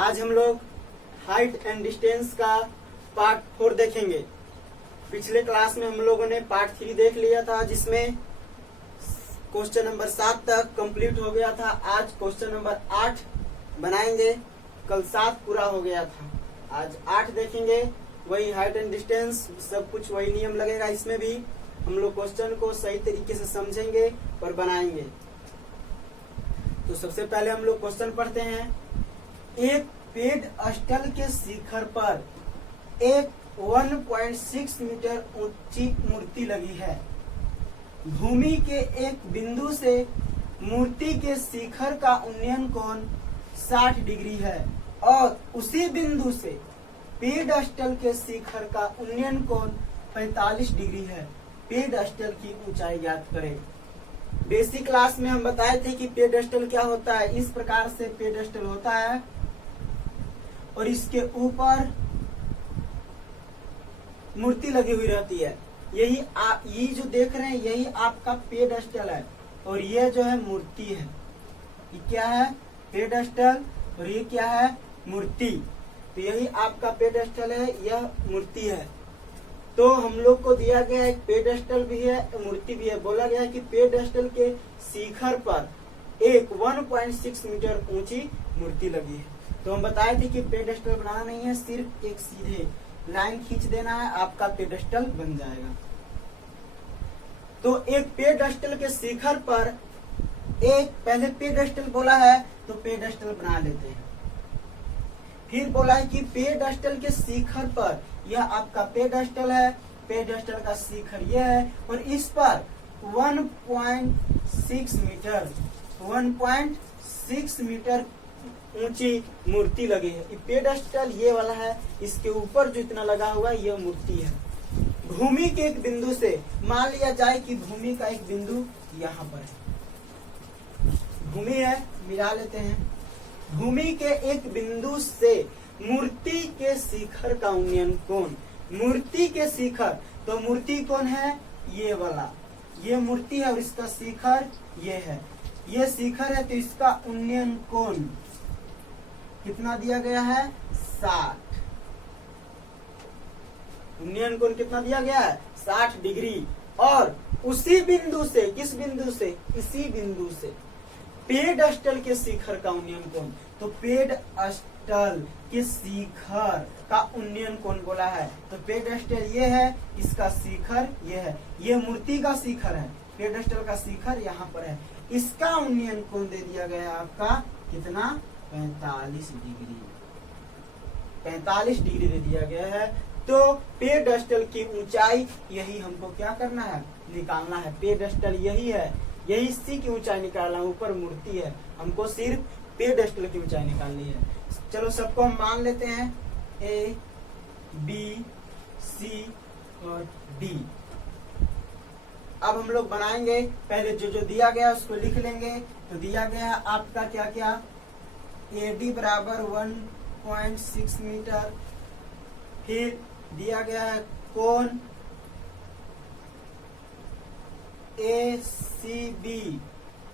आज हम लोग हाइट एंड डिस्टेंस का पार्ट 4 देखेंगे। पिछले क्लास में हम लोगों ने पार्ट 3 देख लिया था, जिसमें क्वेश्चन नंबर 7 तक कंप्लीट हो गया था। आज क्वेश्चन नंबर 8 बनाएंगे। कल 7 पूरा हो गया था, आज 8 देखेंगे। वही हाइट एंड डिस्टेंस, सब कुछ वही नियम लगेगा। इसमें भी हम लोग क्वेश्चन को सही तरीके से समझेंगे और बनाएंगे। तो सबसे पहले हम लोग क्वेश्चन पढ़ते हैं। एक पेडस्टल के शिखर पर एक 1.6 मीटर ऊंची मूर्ति लगी है। भूमि के एक बिंदु से मूर्ति के शिखर का उन्नयन कोण 60 डिग्री है और उसी बिंदु से पेडस्टल के शिखर का उन्नयन कोण 45 डिग्री है। पेडस्टल की ऊंचाई ज्ञात करें। बेसिक क्लास में हम बताए थे कि पेडस्टल क्या होता है। इस प्रकार से पेडस्टल होता है और इसके ऊपर मूर्ति लगी हुई रहती है। ये जो देख रहे हैं यही आपका पेडस्टल है और ये जो है मूर्ति है। ये क्या है? पेडस्टल। और ये क्या है? मूर्ति। तो यही आपका पेडस्टल है, यह मूर्ति है। तो हम लोग को दिया गया एक पेडस्टल भी है, मूर्ति भी है। बोला गया है कि पेडस्टल के शिखर पर एक 1.6 मीटर ऊंची मूर्ति लगी है। तो हम बताए थे कि पेडस्टल बनाना नहीं है, सिर्फ एक सीधे लाइन खींच देना है, आपका पेडस्टल बन जाएगा। तो एक पेडस्टल के शिखर पर एक, पहले पेडस्टल बोला है तो पेडस्टल बना लेते हैं। फिर बोला है कि पेडस्टल के शिखर पर, यह आपका पेडस्टल है, पेडस्टल का शिखर यह है और इस पर 1.6 मीटर ऊंची मूर्ति लगी है। पेडस्टल ये वाला है, इसके ऊपर जो इतना लगा हुआ है यह मूर्ति है। भूमि के एक बिंदु से, मान लिया जाए कि भूमि का एक बिंदु यहाँ पर है, भूमि है, मिला लेते हैं। भूमि के एक बिंदु से मूर्ति के शिखर का उन्नयन कोण, मूर्ति के शिखर, तो मूर्ति कौन है? ये वाला, ये मूर्ति है और इसका शिखर ये है। ये शिखर है तो इसका उन्नयन कोण कितना दिया गया है? 60। उन्नयन कोण कितना दिया गया है? 60 डिग्री। और उसी बिंदु से, किस बिंदु से? इसी बिंदु से पेडस्टल के शिखर का उन्नयन कोण, तो पेडस्टल के शिखर का उन्नयन कोण बोला है। तो पेडस्टल ये है, इसका शिखर ये है, ये मूर्ति का शिखर है, पेडस्टल का शिखर यहाँ पर है। इसका उन्नयन कोण दे दिया गया है आपका कितना? 45 डिग्री। 45 डिग्री दे दिया गया है। तो पेडस्टल की ऊंचाई यही हमको क्या करना है? निकालना है। पेडस्टल यही है, यही इसी की ऊंचाई निकालना है। ऊपर मूर्ति है, हमको सिर्फ पेडस्टल की ऊंचाई निकालनी है। चलो सबको हम मान लेते हैं, ए, बी, सी और डी। अब हम लोग बनाएंगे। पहले जो दिया गया उसको लिख लेंगे। तो दिया गया आपका क्या क्या? ए डी बराबर 1.6 मीटर। फिर दिया गया है कोण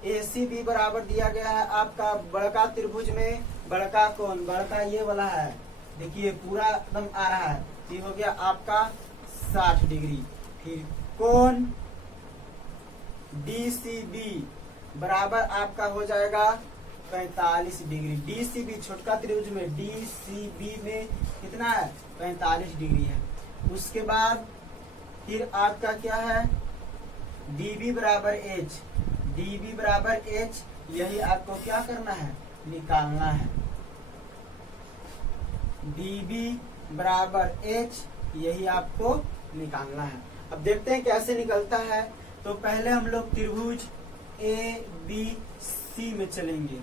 ACB बराबर दिया गया है आपका बड़का त्रिभुज में बड़का कोण, बड़का ये वाला है, देखिए पूरा एकदम आ रहा है। ये हो गया आपका 60 डिग्री। फिर कोण DCB बराबर आपका हो जाएगा 45 डिग्री। DCB छोटका त्रिभुज में DCB में कितना है? 45 डिग्री है। उसके बाद फिर आपका क्या है? DB बराबर H, DB बराबर H, यही आपको क्या करना है? निकालना है। DB बराबर H, यही आपको निकालना है। अब देखते हैं कैसे निकलता है। तो पहले हम लोग त्रिभुज ABC में चलेंगे।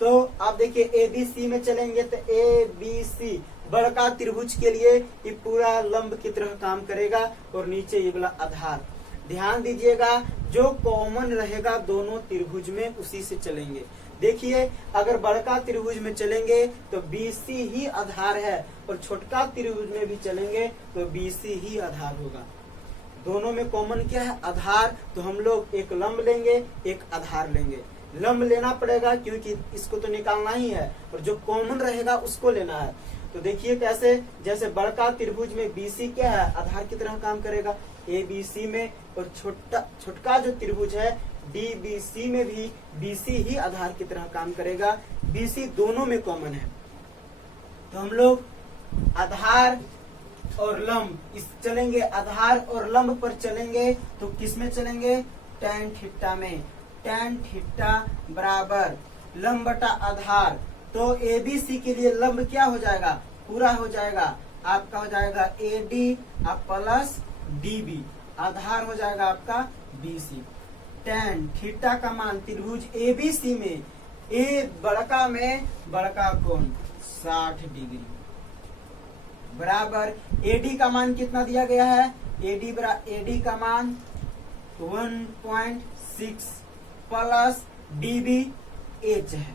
तो आप देखिए ABC में चलेंगे तो ABC बड़का त्रिभुज के लिए ये पूरा लंब की तरह काम करेगा और नीचे ये वाला आधार। ध्यान दीजिएगा, जो कॉमन रहेगा दोनों त्रिभुज में उसी से चलेंगे। देखिए अगर बड़का त्रिभुज में चलेंगे तो BC ही आधार है और छोटका त्रिभुज में भी चलेंगे तो BC ही आधार होगा। दोनों में कॉमन क्या है? आधार। तो हम लोग एक लंब लेंगे, एक आधार लेंगे। लंब लेना पड़ेगा क्योंकि इसको तो निकालना ही है और जो कॉमन रहेगा उसको लेना है। तो देखिए कैसे, जैसे बड़का त्रिभुज में BC क्या है, आधार की तरह काम करेगा ABC में, और छोटका जो त्रिभुज है DBC में भी BC ही आधार की तरह काम करेगा, BC दोनों में कॉमन है। तो हम लोग आधार और लंब इस चलेंगे, आधार और लंब पर चलेंगे तो किस में चलेंगे, tan थीटा में। tan थीटा बराबर लंब बटा आधार, तो ABC के लिए लंब क्या हो जाएगा, पूरा हो जाएगा, आपका हो जाएगा AD प्लस DB, आधार हो जाएगा आपका BC। tan थीटा का मान त्रिभुज ABC में A बड़का में बड़का कोण 60 डिग्री बराबर AD का मान कितना दिया गया है, AD का मान 1.6 प्लस DBH है,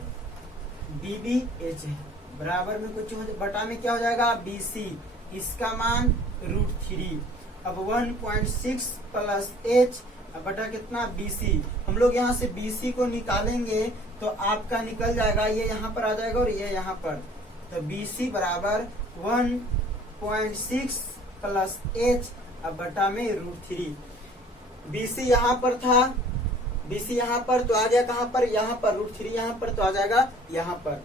DBH है बराबर में कुछ बटा में क्या हो जाएगा BC, इसका मान √3। अब 1.6 प्लस H बटा कितना BC, हम लोग यहाँ से BC को निकालेंगे तो आपका निकल जाएगा, ये यहाँ पर आ जाएगा और ये यहाँ पर, तो BC बराबर 1.6 प्लस H अब बटा में √3। BC यहाँ पर था, BC यहाँ पर तो आ गया कहाँ पर, यहाँ पर, √3 यहाँ पर तो आ जाएगा यहाँ पर,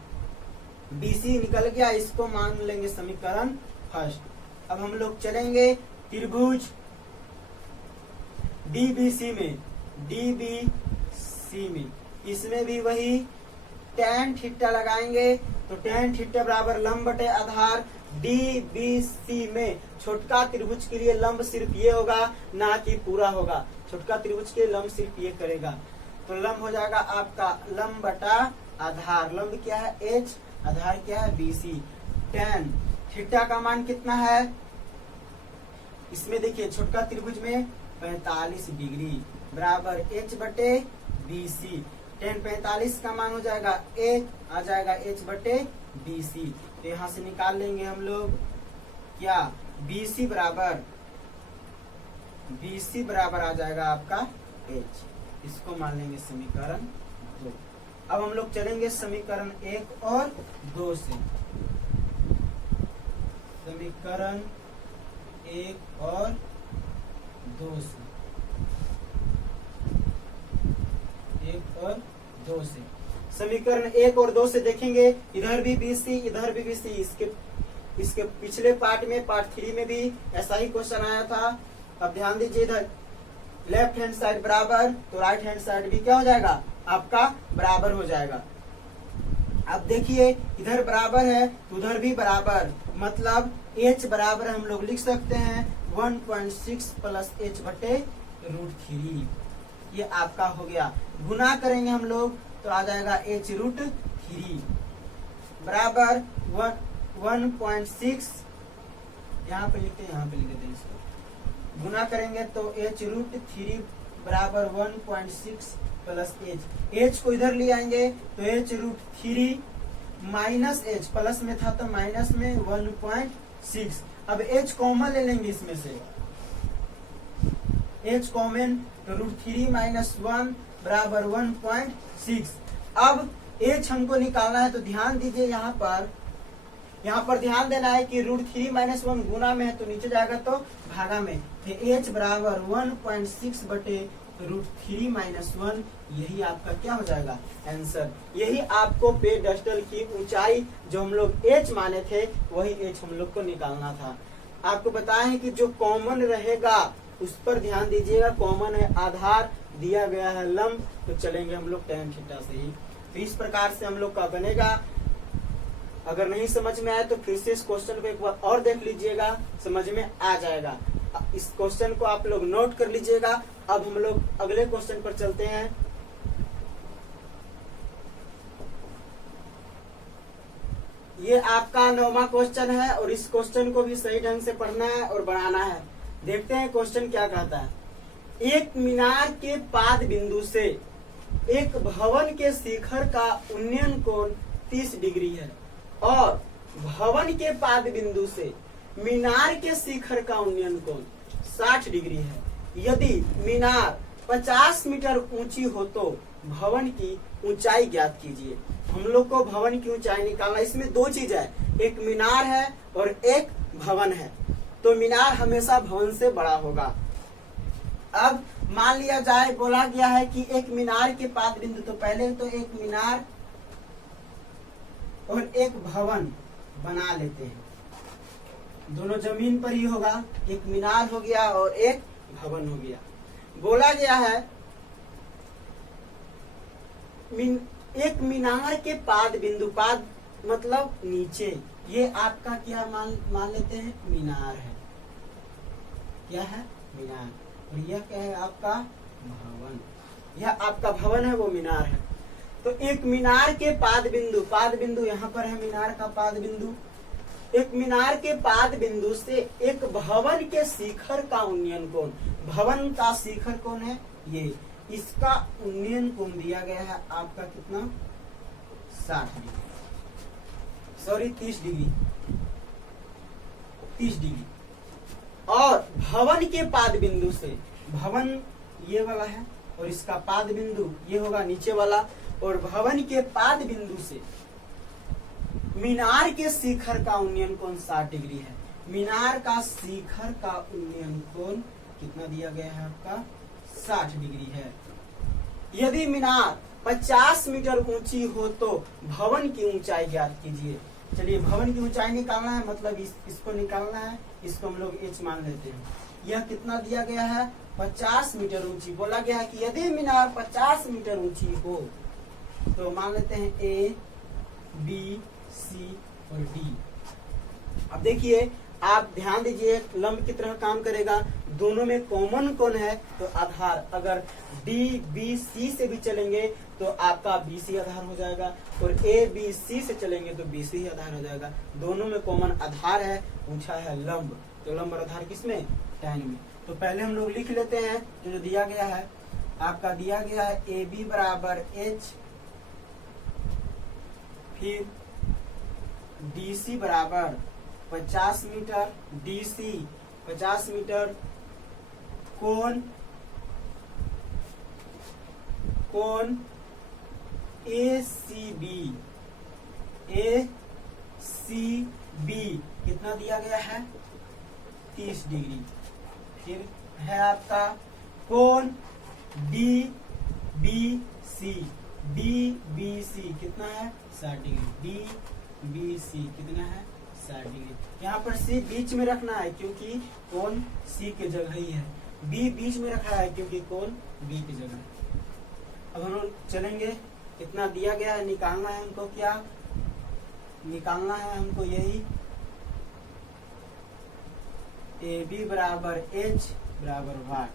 BC निकल गया, इसको मान लेंगे समीकरण फर्स्ट। अब हम लोग चलेंगे त्रिभुज DBC में, इसमें भी वही tan थीटा लगाएंगे, तो tan थीटा बराबर लंब बटे आधार, DBC में छोटका त्रिभुज के लिए लंब सिर्फ ये होगा, ना कि पूरा होगा, छोटका त्रिभुज के लंब सिर्फ ये करेगा, तो लंब हो जाएगा आपका लंब बटा आधार, लंब क्या है H, आधार क्या है BC। tan थीटा का मान कितना है, इसमें देखिए छोटका त्रिभुज में 45 डिग्री बराबर H बटे BC। tan 45 का मान हो जाएगा H, आ जाएगा H बटे BC, तो यहाँ से निकाल लेंगे हम लोग क्या, BC बराबर आ जाएगा आपका H, इसको मान लेंगे समीकरण 2। अब हम लोग चलेंगे समीकरण 1 और 2 से, समीकरण 1 और 2 से, 1 और 2 से, समीकरण 1 और 2 से देखेंगे, इधर भी BC इधर भी BC, इसके पिछले पार्ट में पार्ट 3 में भी ऐसा ही क्वेश्चन आया था। अब ध्यान दीजिए, इधर लेफ्ट हैंड साइड बराबर तो राइट हैंड साइड भी क्या हो जाएगा आपका बराबर हो जाएगा। अब देखिए इधर बराबर है तो उधर भी बराबर, मतलब H बराबर हम लोग लिख सकते हैं 1.6 प्लस H बटे √3, ये आपका हो गया। गुना करेंगे हम लोग तो आ जाएगा H √3 बराबर 1.6, यहाँ पे लिखते हैं, यहाँ पे लिख देते हैं इसको, गुना करेंगे तो H √3 बराबर 1.6 प्लस H को इधर ले आएंगे तो H √3 माइनस H, प्लस में था तो माइनस में 1.6, अब H कॉमन ले लेंगे इसमें से, H कॉमन तो √3 माइनस 1 बराबर 1.6। अब H हमको निकालना है तो ध्यान दीजिए यहाँ पर ध्यान देना है कि √3 माइनस 1 गुना में है तो नीचे जाएगा तो भागा में, तो H बराबर 1.6 बटे √3 माइनस 1, यही आपका क्या हो जाएगा आंसर। यही आपको पेडेस्टल की ऊंचाई जो हम लोग H माने थे वही H हम लोग को निकालना था। आपको बताया है कि जो कॉमन रहेगा उस पर ध्यान दीजिएगा, कॉमन है आधार, दिया गया है लंब, तो चलेंगे हम लोग tan थीटा से ही। तो इस प्रकार से हम लोग का बनेगा। अगर नहीं समझ में आए तो फिर से इस क्वेश्चन को एक बार और देख लीजिएगा, समझ में आ जाएगा। इस क्वेश्चन को आप लोग नोट कर लीजिएगा। अब हम लोग अगले क्वेश्चन पर चलते हैं। ये आपका 9वां क्वेश्चन है और इस क्वेश्चन को भी सही ढंग से पढ़ना है और बनाना है। देखते हैं क्वेश्चन क्या कहता है। एक मीनार के पाद बिंदु से एक भवन के शिखर का उन्नयन कोण 30 डिग्री है और भवन के पाद बिंदु से मीनार के शिखर का उन्नयन कोण 60 डिग्री है। यदि मीनार 50 मीटर ऊंची हो तो भवन की ऊंचाई ज्ञात कीजिए। हम लोग को भवन की ऊंचाई निकालना, इसमें दो चीज है, एक मीनार है और एक भवन है। तो मीनार हमेशा भवन से बड़ा होगा। अब मान लिया जाए, बोला गया है कि एक मीनार के पाद बिंदु, तो पहले तो एक मीनार और एक भवन बना लेते हैं, दोनों जमीन पर ही होगा, एक मीनार हो गया और एक भवन हो गया। बोला गया है एक मीनार के पाद बिंदु, पाद मतलब नीचे, ये आपका क्या मान लेते हैं, मीनार है। क्या है, मीनार। और यह क्या है, आपका भवन। यह आपका भवन है, वो मीनार है। तो एक मीनार के पाद बिंदु यहाँ पर है, मीनार का पाद बिंदु। एक मीनार के पाद बिंदु से एक भवन के शिखर का उन्नयन कोण, भवन का शिखर कौन है, ये, इसका उन्नयन कोण दिया गया है आपका कितना, 60 डिग्री, सॉरी 30 डिग्री, 30 डिग्री। और भवन के पाद बिंदु से, भवन ये वाला है और इसका पाद बिंदु ये होगा नीचे वाला, और भवन के पाद बिंदु से मीनार के शिखर का उन्नयन कोण 60 डिग्री है। मीनार का शिखर का उन्नयन कोण कितना दिया गया है आपका, 60 डिग्री है। यदि मीनार 50 मीटर ऊंची हो तो भवन की ऊंचाई ज्ञात कीजिए। चलिए, भवन की ऊंचाई निकालना है, मतलब इसको निकालना है, इसको हम लोग h मान लेते हैं। यह कितना दिया गया है, 50 मीटर ऊंची। बोला गया है कि यदि मीनार 50 मीटर ऊंची हो तो मान लेते हैं A, B, C और D। अब देखिए, आप ध्यान दीजिए, लंब की तरह काम करेगा, दोनों में कॉमन कौन है, तो आधार। अगर D, B, C से भी चलेंगे तो आपका BC आधार हो जाएगा, और A, B, C से चलेंगे तो BC ही आधार हो जाएगा। दोनों में कॉमन आधार है, पूछा है लंब, तो लंब और आधार किसमें, tan में। तो पहले हम लोग लिख लेते हैं, तो जो दिया गया है आपका, दिया गया है AB बराबर H, फिर DC बराबर 50 मीटर, DC 50 मीटर, कोण ACB कितना दिया गया है, 30 डिग्री। फिर है आपका कोण DBC कितना है, 60 डिग्री। DBC कितना है, 60 डिग्री। यहाँ पर C बीच में रखना है क्योंकि कोण C के जगह ही है, B बीच में रखा है क्योंकि कोण B की जगह है। अब हम लोग चलेंगे, कितना दिया गया है, निकालना है हमको, क्या निकालना है हमको, यही AB बराबर H बराबर वाट।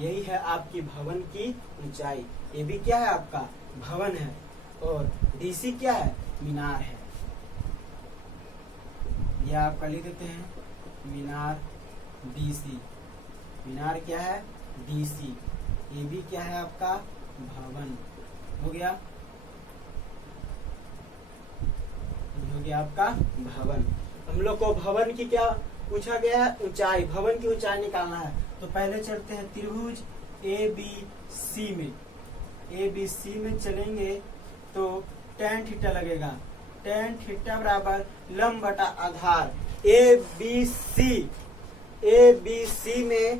यही है आपकी भवन की ऊंचाई। AB क्या है, आपका भवन है, और DC क्या है, मीनार है। यह आपका लिख देते हैं, मीनार DC। मीनार क्या है, DC। AB क्या है आपका, भवन। हो गया आपका भवन। हम लोग को भवन की क्या पूछा गया है, ऊंचाई, भवन की ऊंचाई निकालना है। तो पहले चलते हैं त्रिभुज ABC में। ABC में चलेंगे तो tan थीटा लगेगा, tan थीटा बराबर लंब बटा आधार। ABC में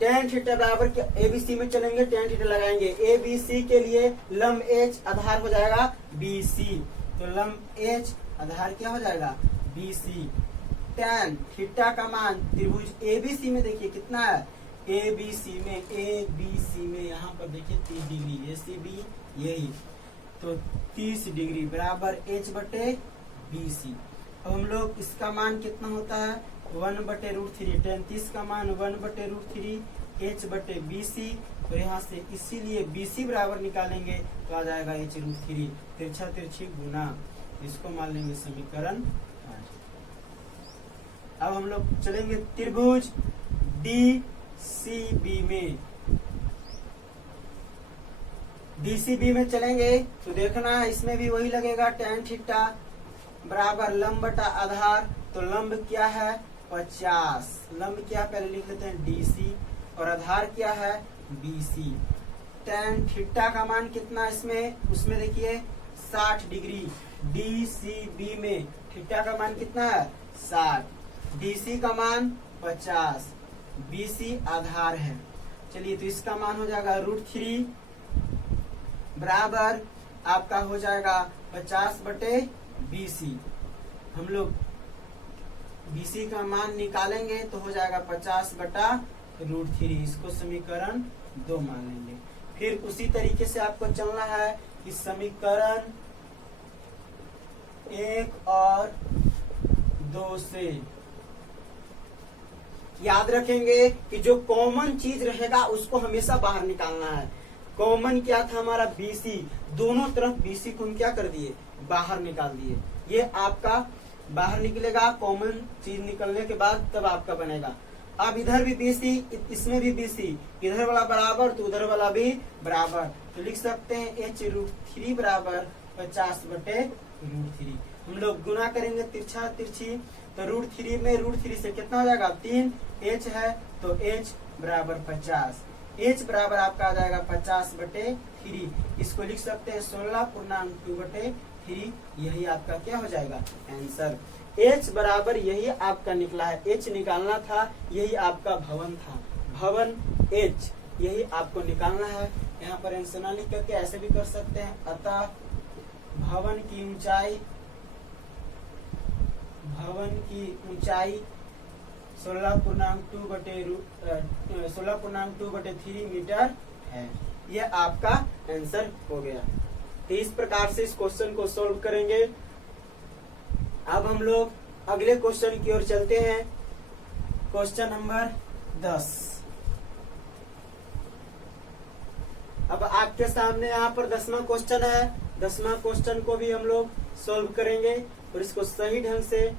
tan थीटा बराबर क्या, ABC में चलेंगे tan थीटा लगाएंगे, ABC के लिए लंब H आधार हो जाएगा BC, तो लंब H आधार क्या हो जाएगा, BC। tan थीटा का मान त्रिभुज ABC में देखिए कितना है, ABC में यहाँ पर देखिए 30 डिग्री, ACB यही, तो 30 डिग्री बराबर H बटे BC। अब हम लोग इसका मान कितना होता है, 1/√3, tan 30 का मान 1/√3 H बटे BC, तो यहाँ से इसीलिए BC बराबर निकालेंगे तो आ जाएगा H√3, तिरछा तिरछी गुना, इसको मान लेंगे समीकरण 5। अब हम लोग चलेंगे त्रिभुज DCB में। DCB में चलेंगे तो देखना है, इसमें भी वही लगेगा, tan थीटा बराबर लंब बटा आधार। तो लंब क्या है, 50, लंब क्या पहले लिख लेते हैं DC, और आधार क्या है BC। tan थीटा का मान कितना इसमें, उसमें देखिए 60 डिग्री। DCB में थीटा का मान कितना है 60, DC का मान 50, BC आधार है। चलिए तो इसका मान हो जाएगा √3 बराबर आपका हो जाएगा 50/BC। हम लोग BC का मान निकालेंगे तो हो जाएगा 50/√3। इसको समीकरण 2 मान लेंगे। फिर उसी तरीके से आपको चलना है कि समीकरण 1 और 2 से याद रखेंगे कि जो कॉमन चीज रहेगा उसको हमेशा बाहर निकालना है। कॉमन क्या था हमारा BC, दोनों तरफ BC को हम क्या कर दिए बाहर निकाल दिए। ये आपका बाहर निकलेगा, कॉमन चीज निकलने के बाद तब आपका बनेगा। अब इधर भी BC, इसमें भी BC, इधर वाला बराबर तो उधर वाला भी बराबर, तो लिख सकते हैं h√3 बराबर 50/√3। हम लोग गुना करेंगे तिरछा तिरछी, तो √3 में √3 से कितना हो जाएगा 3, h है तो h बराबर 50, h बराबर आपका आ जाएगा 50/3। इसको लिख सकते हैं 16.2/3। यही आपका क्या हो जाएगा आंसर। h बराबर यही आपका निकला है, h निकालना था, यही आपका भवन था, भवन h यही आपको निकालना है। यहाँ पर आंसर ना लिख करके ऐसे भी कर सकते हैं। अतः भवन की ऊंचाई 16.2/3 मीटर है। यह आपका आंसर हो गया। तो इस प्रकार से इस क्वेश्चन को सॉल्व करेंगे। अब हम लोग अगले क्वेश्चन की ओर चलते हैं। Question number 10। अब आपके सामने यहाँ पर 10वां क्वेश्चन है। 10वां क्वेश्चन को भी हम लोग सॉल्व करेंगे और इसको सही ढंग से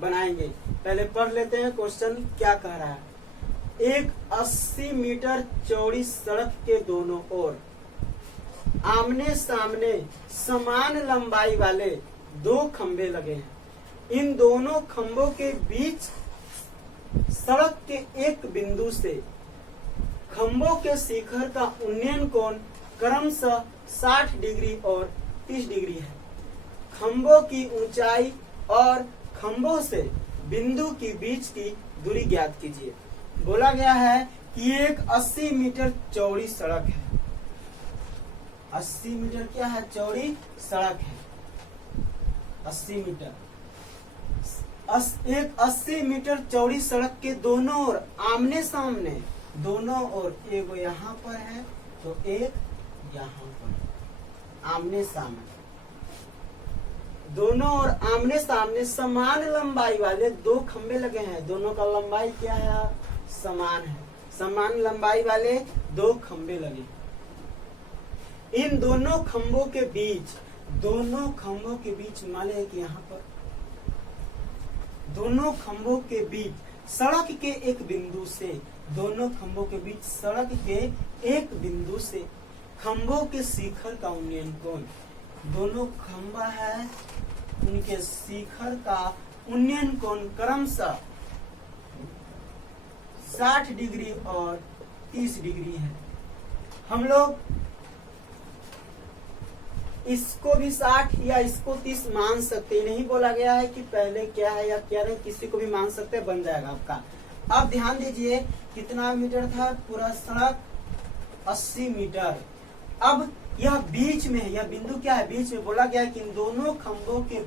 बनाएंगे। पहले पढ़ लेते हैं क्वेश्चन क्या कह रहा है। एक 80 मीटर चौड़ी सड़क के दोनों ओर आमने सामने समान लंबाई वाले 2 खंभे लगे हैं। इन दोनों खंभों के बीच सड़क के एक बिंदु से खंभों के शिखर का उन्नयन कोण क्रमशः 60 डिग्री और 30 डिग्री है। खंभों की ऊंचाई और खंभों से बिंदु की बीच की दूरी ज्ञात कीजिए। बोला गया है कि एक 80 मीटर चौड़ी सड़क है। 80 मीटर क्या है चौड़ी सड़क है। 80 मीटर एक 80 मीटर चौड़ी सड़क के दोनों ओर आमने सामने, दोनों ओर एक यहाँ पर है तो एक यहाँ पर, आमने सामने दोनों ओर आमने सामने समान लंबाई वाले 2 खंभे लगे हैं। दोनों का लंबाई क्या है समान है। समान लंबाई वाले 2 खंभे लगे। इन दोनों खंभों के बीच मान लें कि यहाँ पर दोनों खंभों के बीच सड़क के एक बिंदु से, दोनों खंभों के बीच सड़क के एक बिंदु से खंभों के शिखर का उन्नयन कोण, दोनों खंभा है उनके शिखर का उन्नयन कोण क्रमशः 60 डिग्री और 30 डिग्री है। हम लोग इसको भी 60 या इसको 30 मान सकते हैं। नहीं बोला गया है कि पहले क्या है या क्या नहीं, किसी को भी मान सकते हैं, बन जाएगा आपका। अब ध्यान दीजिए कितना मीटर था पूरा सड़क 80 मीटर। अब यह बीच में है, यह बिंदु क्या है बीच में। बोला गया है कि इन दोनों खंभों के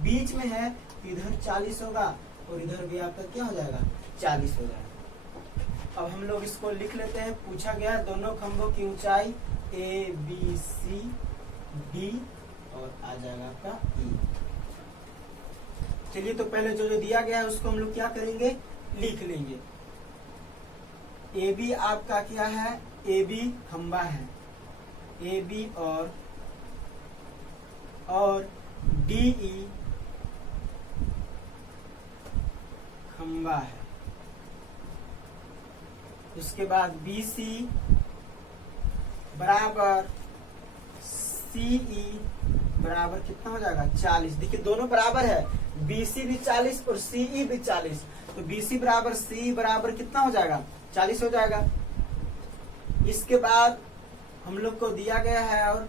बीच में है, इधर 40 होगा और इधर भी आपका क्या हो जाएगा 40 हो जाएगा। अब हम लोग इसको लिख लेते हैं। पूछा गया दोनों खंभों की ऊंचाई ABC D और आ जाएगा आपका E। चलिए तो पहले जो दिया गया है उसको हम लोग क्या करेंगे लिख लेंगे। AB आपका क्या है, AB खंभा है, AB और DE खंभा है। उसके बाद BC बराबर CE बराबर कितना हो जाएगा 40। देखिए दोनों बराबर है, BC भी 40 और CE भी 40, तो BC बराबर CE बराबर कितना हो जाएगा 40 हो जाएगा। इसके बाद हम लोग को दिया गया है और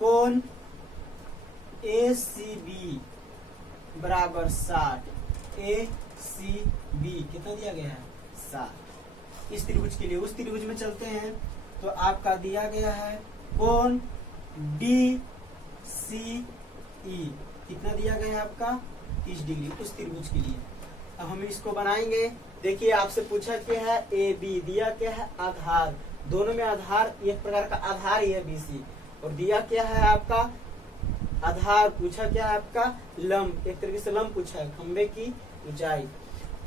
कोण ACB बराबर 60। ACB कितना दिया गया है? 60। इस त्रिभुज के लिए उस त्रिभुज में चलते हैं तो आपका दिया गया है कोण DCE कितना दिया गया है आपका? 30 डिग्री उस त्रिभुज के लिए। अब हम इसको बनाएंगे। देखिए आपसे पूछा क्या है? AB दिया क्या है? आधार। दोनों में आधार, एक प्रकार का आधार ही है BC। और दिया क्या है आपका? आधार। पूछा क्या है आपका? लंब। एक तरीके से लंब पूछा है, खंबे की ऊंचाई।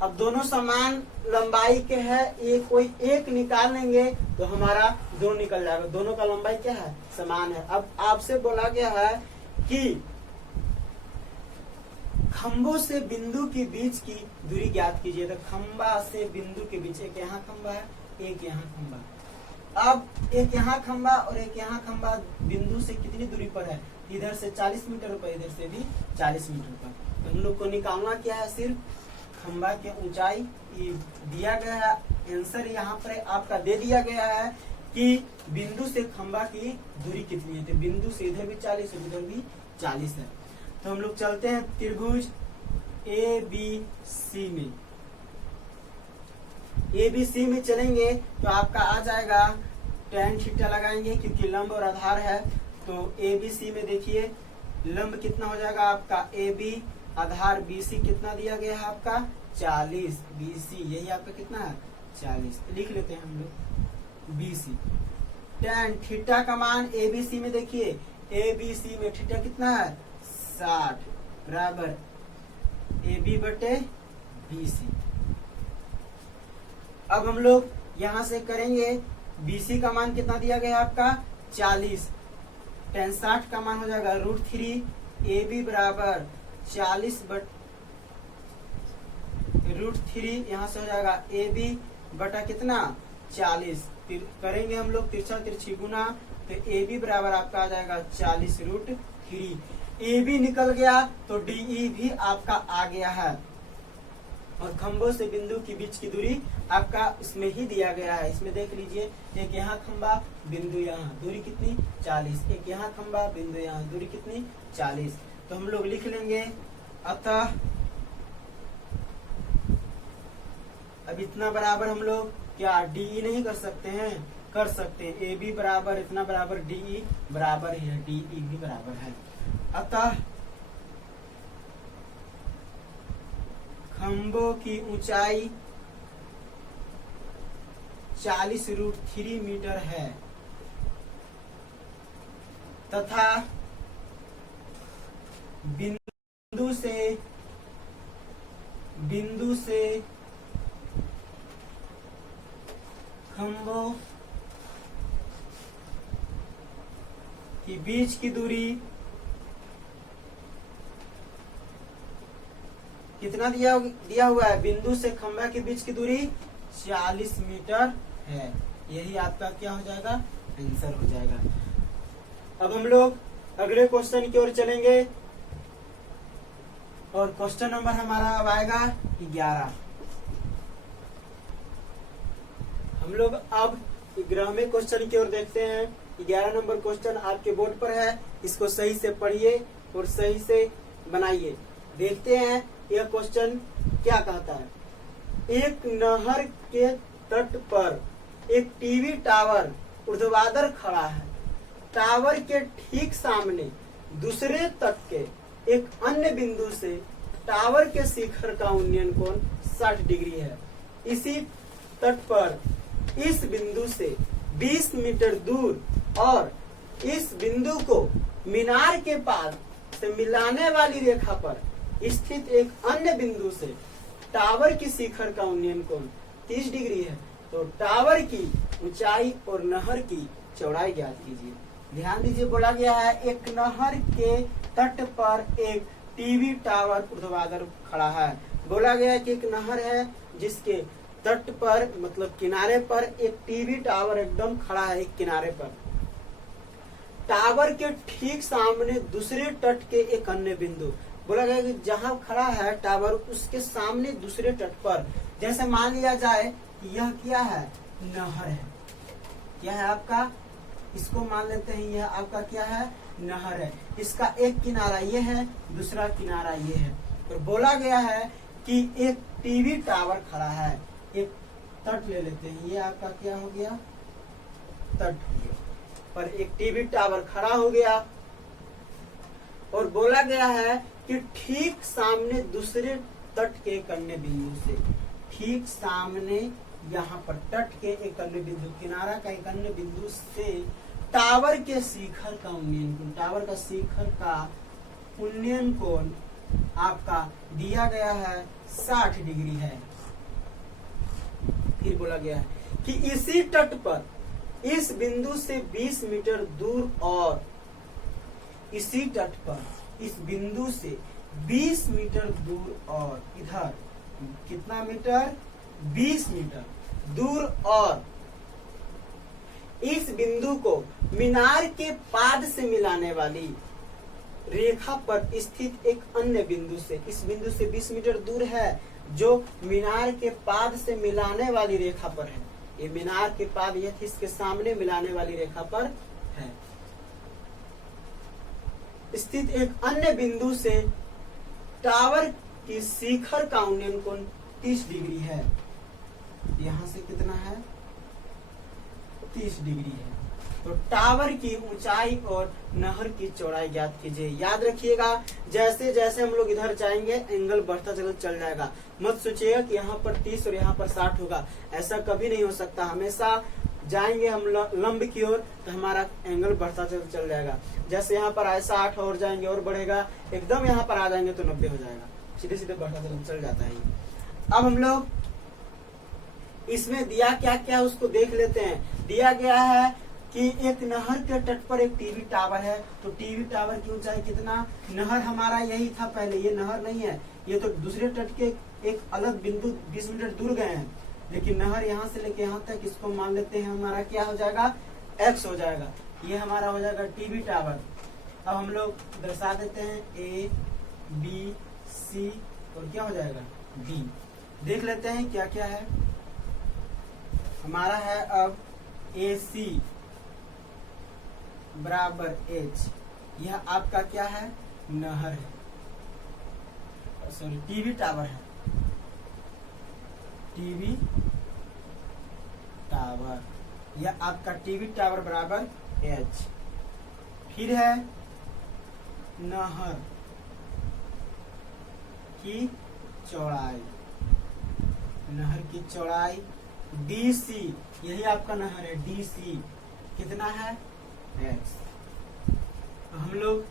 अब दोनों समान लंबाई के हैं, ये कोई एक निकाल लेंगे तो हमारा दोनों निकल जाएगा। दोनों का लंबाई क्या है? समान है। अब आपसे बोला गया है कि खंभों से बिंदु के बीच की दूरी ज्ञात कीजिए। तो खंबा से बिंदु के बीच, एक यहाँ खंबा है, एक यहाँ खंबा। अब एक यहाँ खंबा और एक यहाँ खंबा बिंदु से कितनी दूरी पर है? इधर से 40 मीटर पर, इधर से भी 40 मीटर पर। तो हम लोग को निकालना क्या है? सिर्फ खंबा की ऊंचाई। ये दिया गया है आंसर यहाँ पर आपका दे दिया गया है कि बिंदु से खंबा की दूरी कितनी है। तो बिंदु से इधर भी 40 और इधर भी 40 है। तो हम लोग चलते हैं त्रिभुज ABC में। ABC में चलेंगे तो आपका आ जाएगा tan थीटा लगाएंगे क्योंकि लंब और आधार है। तो ABC में देखिए लंब कितना हो जाएगा आपका? AB, आधार BC कितना दिया गया है आपका? 40। BC यही आपका कितना है? 40। लिख लेते हैं हम लोग BC। tan थीटा का मान ABC में देखिए, ABC में थीटा कितना है? 60 बराबर AB बटे BC। अब हम लोग यहां से करेंगे। BC का मान कितना दिया गया आपका? 40। tan 60 का मान हो जाएगा √3। AB बराबर 40 √3, यहाँ से हो जाएगा AB बटा कितना? 40। करेंगे हम लोग तिरछा तिरछी गुना, तो AB बराबर आपका आ जाएगा 40 √3। AB निकल गया तो DE भी आपका आ गया है। और खंभों से बिंदु के बीच की दूरी आपका इसमें ही दिया गया है। इसमें देख लीजिए, एक यहाँ खंभा, बिंदु यहाँ, दूरी कितनी? 40। एक यहाँ खंभा, बिंदु यहाँ, दूरी कितनी? 40। तो हम लोग लिख लेंगे अतः अब इतना बराबर हम लोग क्या DE नहीं कर सकते हैं? कर सकते हैं। AB बराबर इतना बराबर DE बराबर है, DE भी बराबर है। अतः खंभों की ऊंचाई 40 √3 मीटर है तथा बिंदु से खंभों के बीच की दूरी कितना दिया हुआ है? बिंदु से खंभा के बीच की दूरी 40 मीटर है। यही आपका क्या हो जाएगा? आंसर हो जाएगा। अब हम लोग अगले क्वेश्चन की ओर चलेंगे और क्वेश्चन नंबर हमारा अब आएगा 11। हम लोग अब 11वें क्वेश्चन की ओर देखते हैं। 11 नंबर क्वेश्चन आपके बोर्ड पर है, इसको सही से पढ़िए और सही से बनाइए। देखते हैं यह क्वेश्चन क्या कहता है। एक नहर के तट पर एक टीवी टावर ऊर्ध्वाधर खड़ा है। टावर के ठीक सामने दूसरे तट के एक अन्य बिंदु से टावर के शिखर का उन्नयन कोण 60 डिग्री है। इसी तट पर इस बिंदु से 20 मीटर दूर और इस बिंदु को मीनार के पास से मिलाने वाली रेखा पर स्थित एक अन्य बिंदु से टावर की शिखर का उन्नयन कोण 30 डिग्री है। तो टावर की ऊंचाई और नहर की चौड़ाई ज्ञात कीजिए। ध्यान दीजिए, बोला गया है एक नहर के तट पर एक टीवी टावर ऊर्ध्वाधर खड़ा है। बोला गया है कि एक नहर है जिसके तट पर मतलब किनारे पर एक टीवी टावर एकदम खड़ा है। एक किनारे पर टावर के ठीक सामने दूसरे तट के एक अन्य बिंदु, बोला गया कि जहां खड़ा है टावर उसके सामने दूसरे तट पर जैसे मान लिया जाए कि यह क्या है, नहर है, क्या है आपका, इसको मान लेते हैं यह आपका क्या है, नहर है। इसका एक किनारा ये है, दूसरा किनारा ये है। और बोला गया है कि एक टीवी टावर खड़ा है, एक तट ले लेते हैं, ये आपका क्या हो गया, तट हो गया, पर एक टीवी टावर खड़ा हो गया। और बोला गया है कि ठीक सामने दूसरे तट के एक अन्य बिंदु से, ठीक सामने यहाँ पर तट के एक अन्य बिंदु, किनारा का एक अन्य बिंदु से टावर के शिखर का उन्नयन कोण, टावर का शिखर का उन्नयन कोण आपका दिया गया है 60 डिग्री है। फिर बोला गया है कि इसी तट पर इस बिंदु से 20 मीटर दूर और इसी तट पर इस बिंदु से 20 मीटर दूर और इधर कितना मीटर, 20 मीटर दूर और इस बिंदु को मीनार के पाद से मिलाने वाली रेखा पर स्थित एक अन्य बिंदु से, इस बिंदु से 20 मीटर दूर है जो मीनार के पाद से मिलाने वाली रेखा पर है। ये मीनार के पाद ये इसके सामने मिलाने वाली रेखा पर है स्थित एक अन्य बिंदु से टावर की शिखर का उन्नयन कोण 30 डिग्री है। यहां से कितना है, 30 डिग्री है। तो टावर की ऊंचाई और नहर की चौड़ाई ज्ञात कीजिए। याद रखिएगा, जैसे जैसे हम लोग इधर जाएंगे एंगल बढ़ता चल जाएगा। मत सोचिएगा कि यहाँ पर 30 और यहाँ पर 60 होगा, ऐसा कभी नहीं हो सकता। हमेशा जाएंगे हम लंब की ओर तो हमारा एंगल बढ़ता चल जाएगा। जैसे यहाँ पर आए 60 और जाएंगे और बढ़ेगा, एकदम यहाँ पर आ जाएंगे तो 90 हो जाएगा, सीधे सीधे बढ़ता चल जाता है। अब हम लोग इसमें दिया क्या क्या उसको देख लेते हैं। दिया गया है कि एक नहर के तट पर एक टीवी टावर है, तो टीवी टावर की ऊंचाई कितना, नहर हमारा यही था पहले, ये नहर नहीं है, ये तो दूसरे तट के एक अलग बिंदु 20 मीटर दूर गए हैं, लेकिन नहर यहाँ से लेके यहाँ तक इसको मान लेते हैं हमारा क्या हो जाएगा, x हो जाएगा। ये हमारा हो जाएगा टीवी टावर। अब हम लोग दर्शा देते हैं A B C और क्या हो जाएगा D। देख लेते हैं क्या क्या है। हमारा है अब AC बराबर H, यह आपका क्या है, नहर है, सॉरी टीवी टावर है, टीवी टावर, यह आपका टीवी टावर बराबर H। फिर है नहर की चौड़ाई, नहर की चौड़ाई DC, यही आपका नहर है DC, कितना है x। हम लोग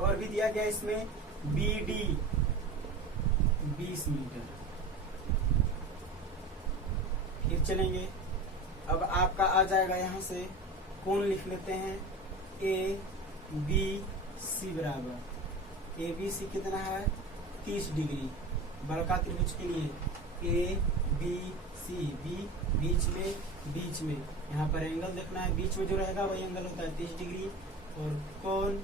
और भी दिया गया इसमें BD 20 मीटर। फिर चलेंगे, अब आपका आ जाएगा यहाँ से कोण लिख लेते हैं ABC बराबर ABC कितना है 30 डिग्री। बड़का त्रिभुज के लिए ABC, B बीच में यहाँ पर एंगल देखना है, बीच में जो रहेगा वही एंगल होता है 30 डिग्री। और कोण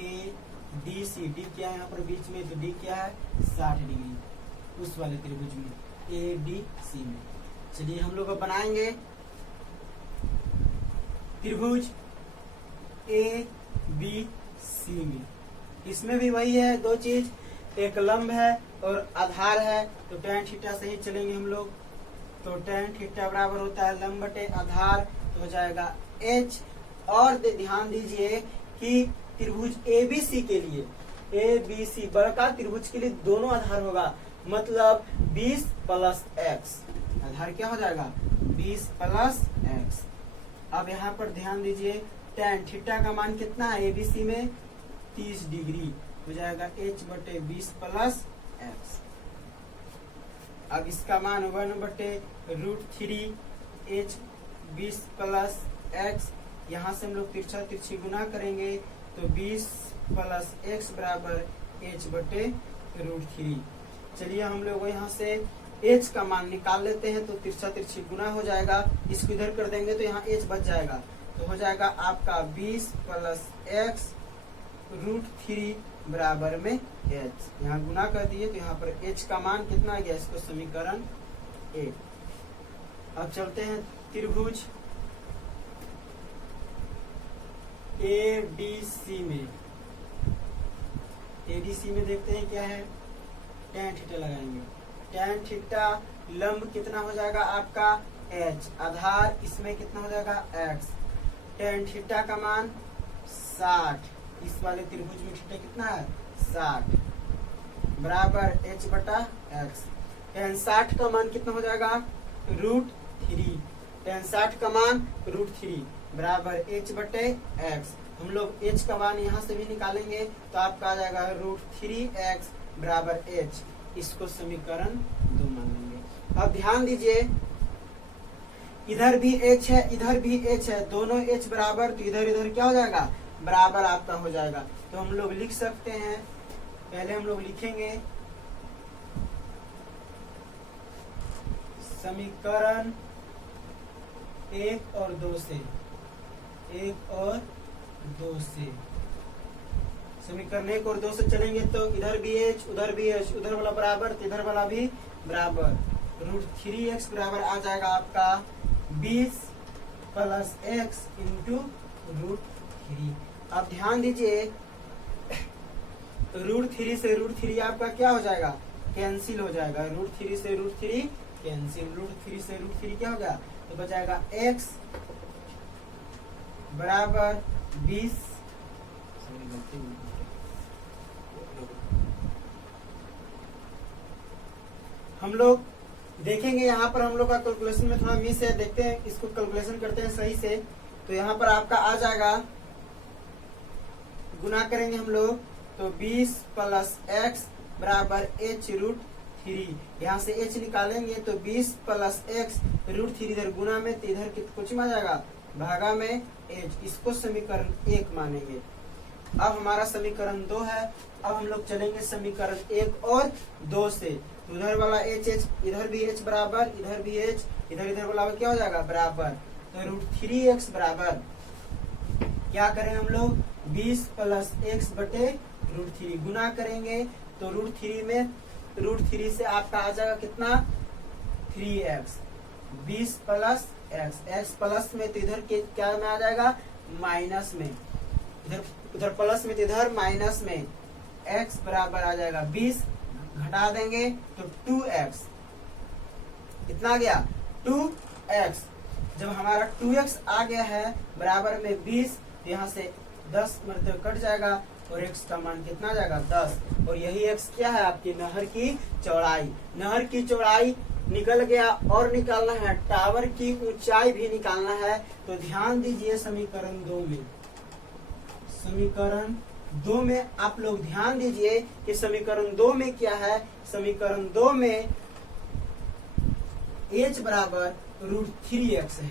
ADC, D क्या है यहाँ पर बीच में, तो D क्या है 60 डिग्री उस वाले त्रिभुज में ADC में। चलिए हम लोग बनाएंगे त्रिभुज ABC में। इसमें भी वही है दो चीज, एक लंब है और आधार है, तो tan थीटा से ही चलेंगे हम लोग। तो tan थीटा बराबर होता है लंब बटे आधार, तो हो जाएगा H। और ध्यान दीजिए कि त्रिभुज ABC के लिए, ABC बड़का त्रिभुज के लिए दोनों आधार होगा, मतलब 20 प्लस x, आधार क्या हो जाएगा 20 प्लस x। अब यहाँ पर ध्यान दीजिए tan थीटा का मान कितना है ABC में 30 डिग्री, हो जाएगा H बटे 20 प्लस x। अब इसका मान 1/√3 H 20 प्लस x, यहाँ से हम लोग तिरछा तिरछी गुना करेंगे तो 20 प्लस x बराबर H बटे √3। चलिए हम लोग यहाँ से H का मान निकाल लेते हैं, तो तिरछा तिरछी गुना हो जाएगा, इसको इधर कर देंगे तो यहाँ H बच जाएगा, तो हो जाएगा आपका 20 प्लस x √3 बराबर में h, यहाँ गुना कर दिए तो यहाँ पर h का मान कितना आ गया, इसको समीकरण 1। अब चलते हैं त्रिभुज ADC में। ADC में देखते हैं क्या है, tan थीटा लगाएंगे। tan थीटा लंब कितना हो जाएगा आपका h, आधार इसमें कितना हो जाएगा x। tan थीटा का मान 60, इस वाले त्रिभुज में थीटा कितना है 60, बराबर h बटा x। tan 60 का मान कितना हो जाएगा √3, tan 60 का मान √3 बराबर h बटे x। हम लोग h का मान यहाँ से भी निकालेंगे तो आपका आ जाएगा √3x बराबर h, इसको समीकरण 2 मान लेंगे। अब ध्यान दीजिए, इधर भी h है, इधर भी h है, दोनों h बराबर, तो इधर इधर क्या हो जाएगा बराबर आपका हो जाएगा। तो हम लोग लिख सकते हैं, पहले हम लोग लिखेंगे समीकरण 1 और 2 से, 1 और 2 से, समीकरण 1 और 2 से चलेंगे तो इधर भी h, उधर भी h, उधर वाला बराबर तो इधर वाला भी बराबर, √3x बराबर आ जाएगा आपका 20 प्लस x इंटू √3। अब ध्यान दीजिए, √3 से √3 आपका क्या हो जाएगा कैंसिल हो जाएगा, √3 से √3 कैंसिल, √3 से √3 क्या हो गया, तो बचाएगा x बराबर 20, हम लोग देखेंगे यहाँ पर हम लोग का कैलकुलेशन में थोड़ा मिस है, देखते हैं इसको कैलकुलेशन करते हैं सही से। तो यहाँ पर आपका आ जाएगा, गुना करेंगे हम लोग तो 20 प्लस x बराबर h√3, यहाँ से h निकालेंगे तो 20 प्लस x √3 इधर गुना में तो इधर कुछ में आ जाएगा भागा में h, इसको समीकरण 1 मानेंगे। अब हमारा समीकरण 2 है। अब हम लोग चलेंगे समीकरण 1 और 2 से, तो उधर वाला h, इधर भी h बराबर, इधर भी h, इधर वाला क्या हो जाएगा बराबर, तो √3x बराबर क्या करें हम लोग 20 प्लस x बटे √3 गुना करेंगे तो √3 से आपका आ जाएगा कितना 3x, 20 प्लस x प्लस में तो इधर के क्या में आ जाएगा माइनस में, इधर प्लस में तो इधर माइनस में, x बराबर आ जाएगा 20, घटा देंगे तो 2x, कितना आ गया 2x। जब हमारा 2x आ गया है बराबर में 20, तो यहाँ से 10 मरतबे कट जाएगा और x का मान कितना आ जाएगा 10, और यही x क्या है आपकी नहर की चौड़ाई। नहर की चौड़ाई निकल गया और निकालना है टावर की ऊंचाई भी निकालना है। तो ध्यान दीजिए समीकरण 2 में आप लोग ध्यान दीजिए कि समीकरण 2 में क्या है, समीकरण 2 में h बराबर √3x है,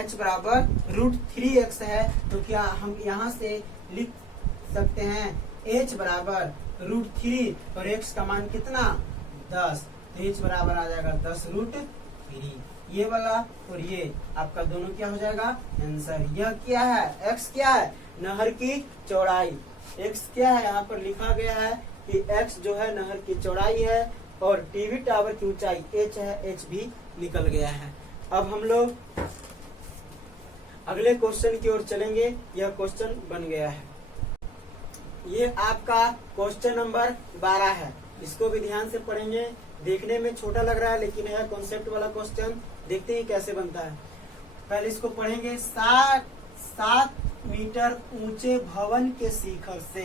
h बराबर √3x है। तो क्या हम यहाँ से लिख सकते हैं h बराबर √3 और x का मान कितना 10, तो h बराबर आ जाएगा 10√3। ये वाला और ये आपका दोनों क्या हो जाएगा आंसर। यह क्या है x क्या है नहर की चौड़ाई, x क्या है यहाँ पर लिखा गया है कि x जो है नहर की चौड़ाई है और टीवी टावर की ऊंचाई h है, h भी निकल गया है। अब हम लोग अगले क्वेश्चन की ओर चलेंगे। यह क्वेश्चन बन गया है, ये आपका क्वेश्चन नंबर 12 है। इसको भी ध्यान से पढ़ेंगे, देखने में छोटा लग रहा है लेकिन है कॉन्सेप्ट वाला क्वेश्चन। देखते हैं कैसे बनता है। पहले इसको पढ़ेंगे। 7 मीटर ऊंचे भवन के शिखर से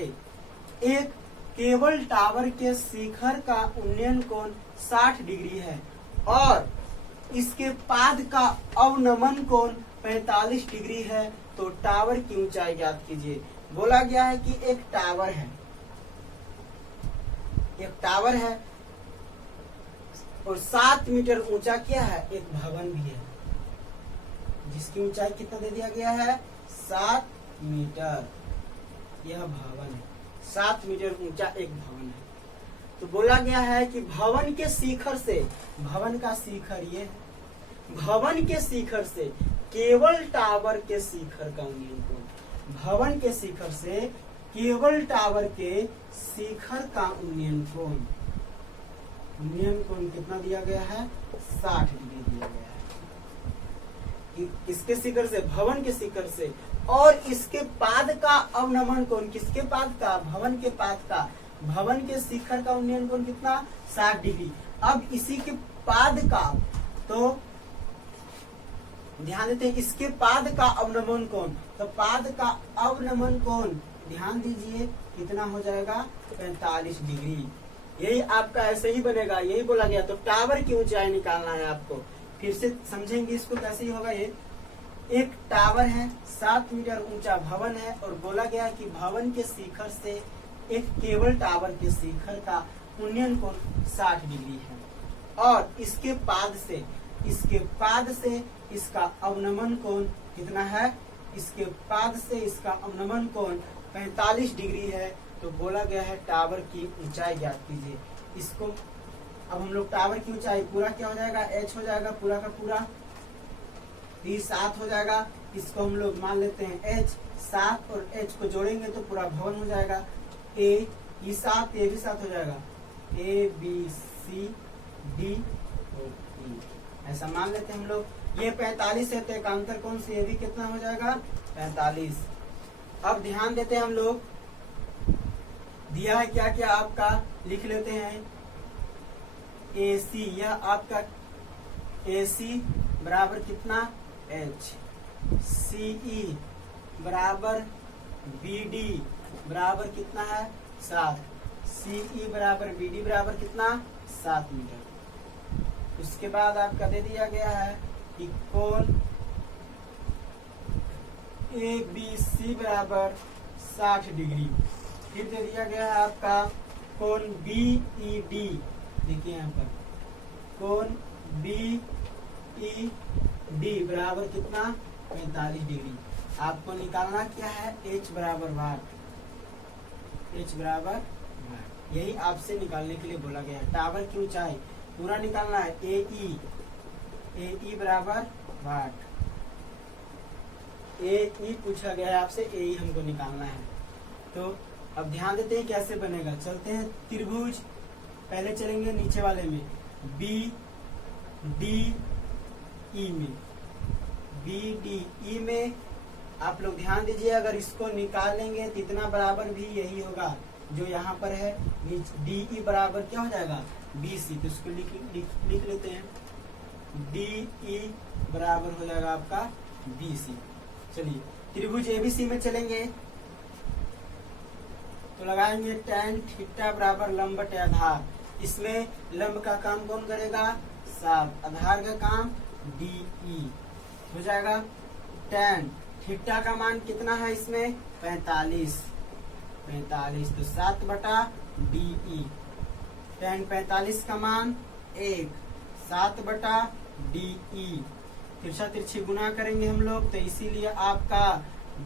एक केबल टावर के शिखर का उन्नयन कोण 60 डिग्री है और इसके पाद का अवनमन कोण 45 डिग्री है, तो टावर की ऊंचाई ज्ञात कीजिए। बोला गया है कि एक टावर है और 7 मीटर ऊंचा क्या है, एक भवन भी है जिसकी ऊंचाई कितना दे दिया गया है 7 मीटर। यह भवन है, 7 मीटर ऊंचा एक भवन है। तो बोला गया है कि भवन के शिखर से, भवन का शिखर ये है, भवन के शिखर से केवल टावर के शिखर का उन्नयन कोण, भवन के शिखर से केबल टावर के शिखर का उन्नयन कोण कितना दिया गया है? 60 डिग्री दिया गया है। किसके शिखर से? भवन के शिखर से। और इसके पाद का अवनमन कोण, किसके पाद का? भवन के पाद का। भवन के शिखर का उन्नयन कोण कितना? 60 डिग्री। अब इसी के पाद का, तो ध्यान देते हैं, इसके पाद का अवनमन कोण, तो पाद का अवनमन कोण ध्यान दीजिए कितना हो जाएगा? 45 डिग्री। यही आपका ऐसे ही बनेगा, यही बोला गया। तो टावर की ऊंचाई निकालना है आपको। फिर से समझेंगे इसको कैसे ही होगा। ये एक टावर है, 7 मीटर ऊंचा भवन है, और बोला गया कि भवन के शिखर से एक केबल टावर के शिखर का उन्नयन कोण 60 डिग्री है, और इसके पाद से इसका अवनमन कोण कितना है? इसके पाद से इसका अवनमन कोण 45 डिग्री है। तो बोला गया है टावर की ऊंचाई ज्ञात कीजिए। इसको अब हम लोग टावर की ऊंचाई पूरा क्या हो जाएगा? h हो जाएगा पूरा का पूरा, 7 हो जाएगा। इसको हम लोग मान लेते हैं h, 7 और h को जोड़ेंगे तो पूरा भवन हो जाएगा। a 7, ये भी 7 हो जाएगा। a b c d और e, ऐसा मान लेते हैं हम लोग। ये 45 है, तो एक अंतर कोण से ये भी कितना हो जाएगा? 45। अब ध्यान देते हैं हम लोग, दिया है क्या क्या आपका, लिख लेते हैं। AC, यह आपका AC बराबर कितना? H। CE बराबर BD बराबर कितना है? 7। CE बराबर BD बराबर कितना? 7 मीटर। उसके बाद आपका दे दिया गया है कि कोण ABC बराबर 60 डिग्री। फिर दे दिया गया है आपका कोण BED, देखिए यहाँ पर कोण BED बराबर कितना? 45 डिग्री। आपको निकालना क्या है? H बराबर वाट। H बराबर वाट, यही आपसे निकालने के लिए बोला गया है। टावर की ऊंचाई पूरा निकालना है। AE बराबर वाट। AE पूछा गया है आपसे, AE हमको निकालना है। तो अब ध्यान देते हैं कैसे बनेगा। चलते हैं त्रिभुज, पहले चलेंगे नीचे वाले में, BDE में आप लोग ध्यान दीजिए, अगर इसको निकाल लेंगे तो इतना बराबर भी यही होगा जो यहाँ पर है। DE बराबर क्या हो जाएगा? BC। तो इसको लिख लेते हैं। DE बराबर हो जाएगा आपका BC। चलिए त्रिभुज ABC में चलेंगे, तो लगाएंगे tan थीटा बराबर लंब बटे आधार। इसमें लंब का काम कौन करेगा? 7। आधार का काम DE हो जाएगा। tan थीटा का मान कितना है इसमें? 45। तो 7 बटा DE। tan 45 का मान 1, 7 बटा DE। तिरछा तिरछी गुना करेंगे हम लोग, तो इसीलिए आपका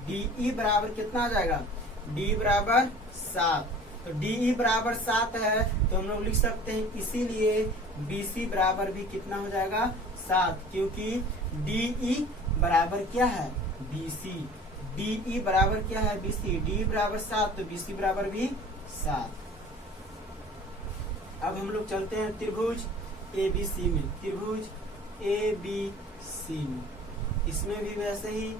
DE बराबर कितना आ जाएगा? D बराबर 7। तो DE बराबर 7 है, तो हम लोग लिख सकते हैं इसीलिए BC बराबर भी कितना हो जाएगा? 7, क्योंकि DE बराबर क्या है? BC। DE बराबर क्या है? BC। D बराबर 7, तो BC बराबर भी 7। अब हम लोग चलते हैं त्रिभुज ABC में। त्रिभुज ABC में, इसमें भी वैसे ही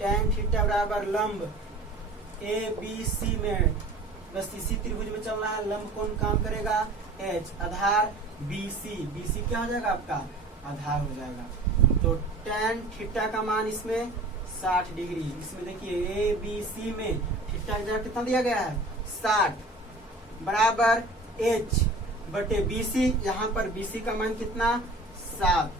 tan थीटा बराबर लंब ABC में, बस इसी त्रिभुज में चलना है। लंब कौन काम करेगा? H। आधार BC क्या हो जाएगा आपका? आधार हो जाएगा। तो tan थीटा का मान इसमें 60 डिग्री। इसमें देखिए ABC में थीटा का कितना दिया गया है? 60 बराबर H बटे BC। यहाँ पर BC का मान कितना? 7।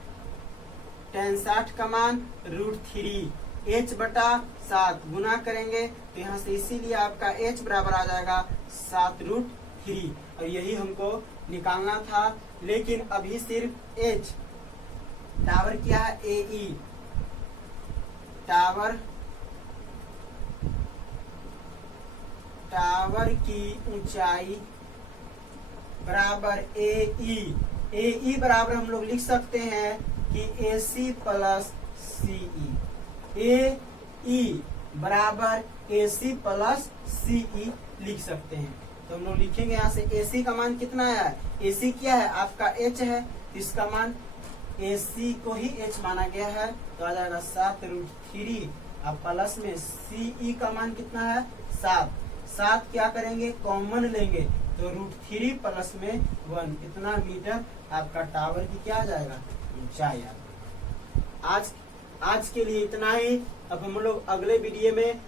tan 60 का मान √3, H बटा 7 गुना करेंगे तो यहाँ से इसीलिए आपका H बराबर आ जाएगा 7√3। और यही हमको निकालना था, लेकिन अभी सिर्फ H। टावर क्या है? AE। टावर की ऊंचाई बराबर AE बराबर हम लोग लिख सकते हैं कि AC प्लस CE। AE बराबर AC प्लस CE लिख सकते हैं। तो हम लोग लिखेंगे यहाँ से AC का मान कितना है, AC क्या है आपका H है, तो इसका मान AC को ही H माना गया है, तो आ जाएगा 7√3 अब प्लस में CE का मान कितना है 7 क्या करेंगे कॉमन लेंगे, तो √3 प्लस में 1 कितना मीटर आपका टावर की क्या आ जाएगा ऊंचाई। आज के लिए इतना ही। अब हम लोग अगले वीडियो में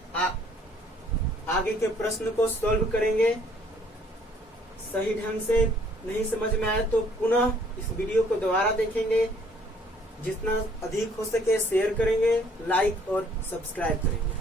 आगे के प्रश्न को सॉल्व करेंगे। सही ढंग से नहीं समझ में आया तो पुनः इस वीडियो को दोबारा देखेंगे, जितना अधिक हो सके शेयर करेंगे, लाइक और सब्सक्राइब करेंगे।